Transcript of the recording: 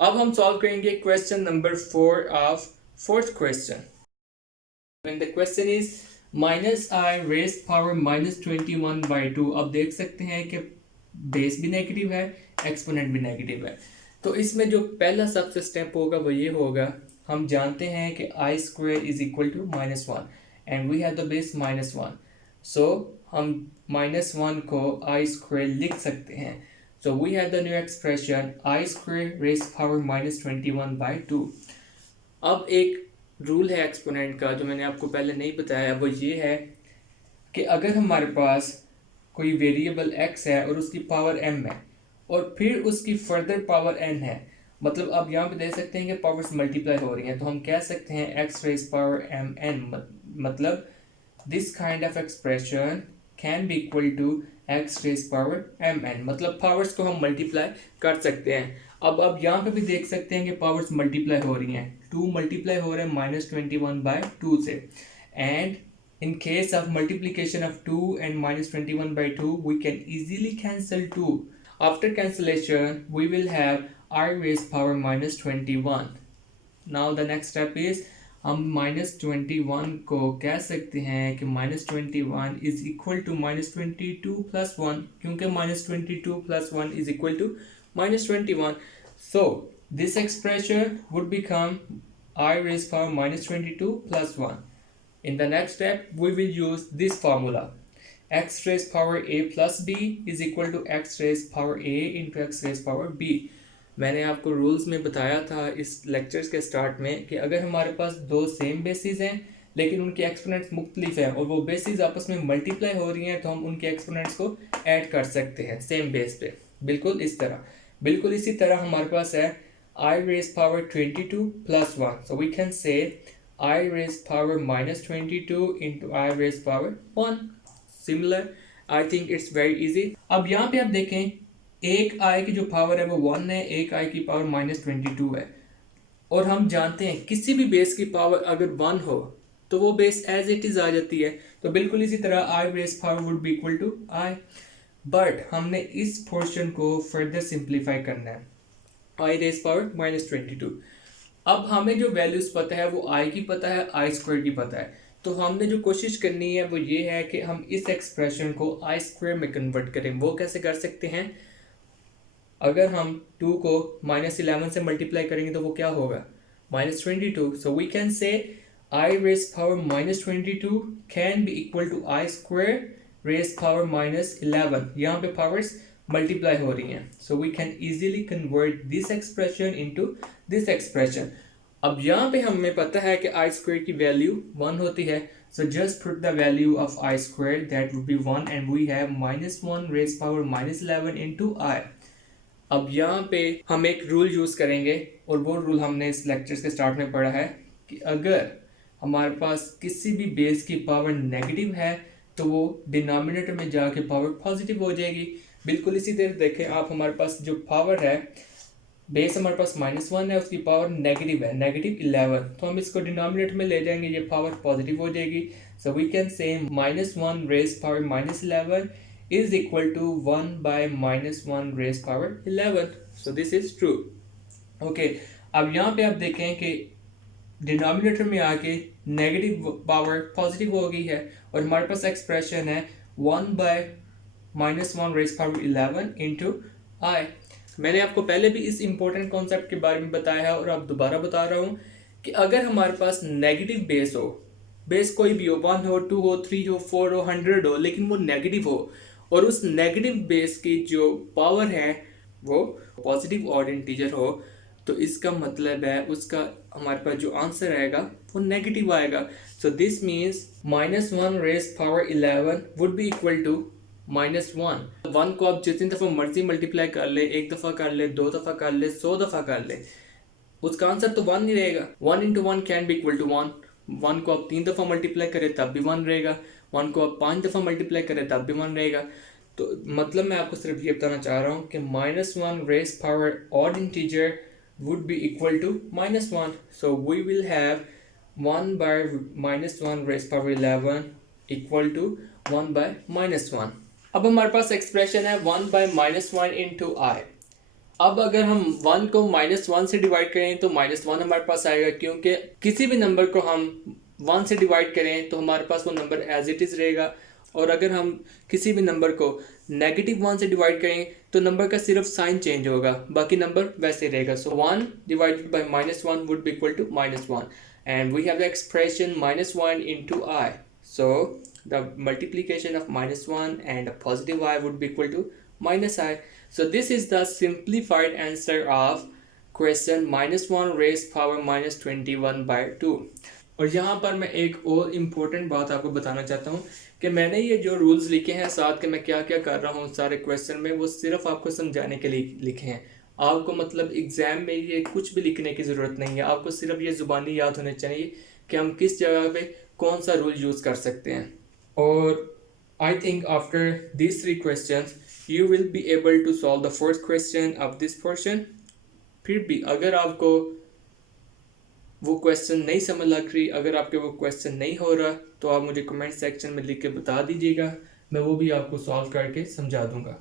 अब हम सॉल्व करेंगे question number 4 of fourth question. And the question is minus I raise power minus 21/2। अब देख सकते हैं कि बेस भी नेगेटिव है, एक्सपोनेंट भी नेगेटिव है। तो इसमें जो पहला सबसे स्टेप होगा वो ये होगा, हम जानते हैं कि i square is equal to -1 and we have the base -1। So हम -1 को आई स्क्वायर लिख सकते हैं। So we have the new expression i square raise power -21/2। अब एक रूल है एक्सपोनेंट का जो मैंने आपको पहले नहीं बताया, वो ये है कि अगर हमारे पास कोई वेरिएबल x है और उसकी पावर m है और फिर उसकी फर्दर पावर n है, मतलब अब यहाँ पे देख सकते हैं कि पावर्स मल्टीप्लाई हो रही हैं, तो हम कह सकते हैं x raise power m n, मतलब this kind of expression can be equal to x raise power m n, मतलब पावर्स को हम मल्टीप्लाई कर सकते हैं। अब यहाँ पे भी देख सकते हैं कि पावर्स मल्टीप्लाई हो रही हैं, 2 मल्टीप्लाई हो रहे हैं -21/2 से, and in case of multiplication of 2 and -21/2 we can easily cancel 2. After cancellation we will have I raised power -21. Now the next step is हम -21 को कह सकते हैं कि -21 is equal to -22 plus 1, क्योंकि -22 plus 1 is equal to -21. So this expression would become I raised power -22 plus 1. In the next step, we will use this formula. X raised power a plus b is equal to x raised power a into x raised power b. मैंने आपको rules में बताया था इस lectures के start में कि अगर हमारे पास दो सेम बेसिस हैं लेकिन उनके एक्सपोनेंट्स मुख्तलिफ हैं और वो बेसिस आपस में मल्टीप्लाई हो रही हैं, तो हम उनके एक्सपोनेंट्स को ऐड कर सकते हैं सेम बेस पे। बिल्कुल इस तरह, बिल्कुल इसी तरह हमारे पास है I raised power 22 plus 1. So we can say I raised power -22 into I raised power 1. Similar, I think it's very easy. अब यहाँ पे आप देखें, एक I की जो पावर है वो 1 है, एक I की पावर -22 है, और हम जानते हैं किसी भी बेस की पावर अगर 1 हो तो वो बेस एज इट इज आ जाती है। तो बिल्कुल इसी तरह I raised power would be equal to I, but हमने इस पोर्शन को फर्दर सिंप्लीफाई करना है। I raised power -22। अब हमें जो वैल्यूज पता है वो आई की पता है, आई स्क्वायर की पता है, तो हमने जो कोशिश करनी है वो ये है कि हम इस एक्सप्रेशन को आई स्क्वायर में कन्वर्ट करें। वो कैसे कर सकते हैं, अगर हम 2 को -11 से मल्टीप्लाई करेंगे तो वो क्या होगा, -22। सो we can say I raise power -22 can be equal to I square raise power -11। यहाँ पे पावर्स मल्टीप्लाई हो रही हैं, so we can easily convert this expression into this expression. अब यहाँ पे हमें पता है कि आई स्क्वायर की वैल्यू 1 होती है, so just put the value of I square that would be 1 and we have -1 raise power -11 into I. अब यहाँ पे हम एक रूल यूज करेंगे और वो रूल हमने इस लेक्चर के स्टार्ट में पढ़ा है कि अगर हमारे पास किसी भी बेस की पावर नेगेटिव है तो वो डिनोमिनेटर में जाके पावर पॉजिटिव हो जाएगी। बिल्कुल इसी तरह देखें आप, हमारे पास जो पावर है, बेस हमारे पास -1 है, उसकी पावर नेगेटिव है, -11, तो हम इसको डिनोमिनेटर में ले जाएंगे, ये पावर पॉजिटिव हो जाएगी। सो we can say -1 raise power -11 is equal to 1 by -1 raise power 11। So this is true. Okay, अब यहाँ पे आप देखें कि डिनोमिनेटर में आके नेगेटिव पावर पॉजिटिव हो गई है और हमारे पास एक्सप्रेशन है 1 बाय -1 रेज पावर 11 इंटू आई। मैंने आपको पहले भी इस इंपॉर्टेंट कॉन्सेप्ट के बारे में बताया है और अब दोबारा बता रहा हूँ कि अगर हमारे पास नेगेटिव बेस हो, बेस कोई भी हो, 1 हो, 2 हो, 3 हो, 4 हो, 100 हो, लेकिन वो नेगेटिव हो और उस नेगेटिव बेस की जो पावर है वो पॉजिटिव ऑड इंटीजर हो, तो इसका मतलब है उसका हमारे पास जो आंसर आएगा वो नेगेटिव आएगा। So this means -1 raise power 11 would be equal to -1। 1 को आप जितनी दफ़ा मर्जी मल्टीप्लाई कर ले, 1 दफ़ा कर ले, 2 दफ़ा कर ले, 100 दफ़ा कर ले, उसका आंसर तो 1 ही रहेगा। 1 into 1 can be equal to 1। 1 को आप 3 दफ़ा मल्टीप्लाई करें तब भी 1 रहेगा, 1 को आप 5 दफ़ा मल्टीप्लाई करें तब भी 1 रहेगा। तो मतलब मैं आपको सिर्फ ये बताना चाह रहा हूँ कि -1 raise power odd integer would be equal to -1. So we will have 1 by -1 raised power 11 equal to 1 by -1. अब हमारे पास एक्सप्रेशन है 1 by -1 into I। अब अगर हम 1 को -1 से डिवाइड करें तो -1 हमारे पास आएगा, क्योंकि किसी भी नंबर को हम 1 से डिवाइड करें तो हमारे पास वो नंबर एज इट इज़ रहेगा, और अगर हम किसी भी नंबर को -1 से डिवाइड करें तो नंबर का सिर्फ साइन चेंज होगा, बाकी नंबर वैसे रहेगा. So 1 divided by -1 would be equal to -1, and we have the expression -1 into I. So the multiplication of -1 and a positive I would be equal to -I. So this is the simplified answer of question -1 raised power -21/2. और यहाँ पर मैं एक और important बात आपको बताना चाहता हूँ कि मैंने ये जो रूल्स लिखे हैं साथ के मैं क्या क्या कर रहा हूँ सारे क्वेश्चन में, वो सिर्फ आपको समझाने के लिए लिखे हैं. आपको मतलब एग्ज़ाम में ये कुछ भी लिखने की ज़रूरत नहीं है, आपको सिर्फ ये ज़ुबानी याद होने चाहिए कि हम किस जगह पे कौन सा रूल यूज़ कर सकते हैं. और I think after these three questions you will be able to solve the fourth question of this portion. फिर भी अगर आपको वो क्वेश्चन नहीं समझ लग रही, अगर आपके वो क्वेश्चन नहीं हो रहा, तो आप मुझे कमेंट सेक्शन में लिख के बता दीजिएगा, मैं वो भी आपको सॉल्व करके समझा दूंगा.